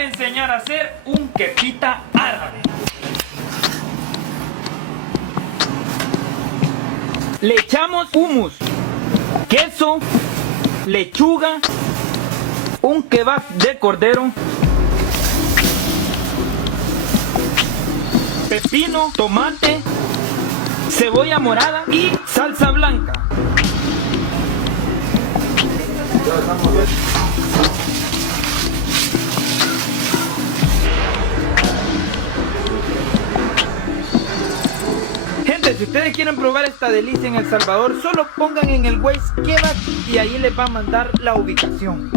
a enseñar a hacer un quepita árabe. Le echamos hummus, queso, lechuga, un kebab de cordero, pepino, tomate, cebolla morada y salsa blanca. Gente, si ustedes quieren probar esta delicia en El Salvador, solo pongan en el Waze Kebab y ahí les va a mandar la ubicación.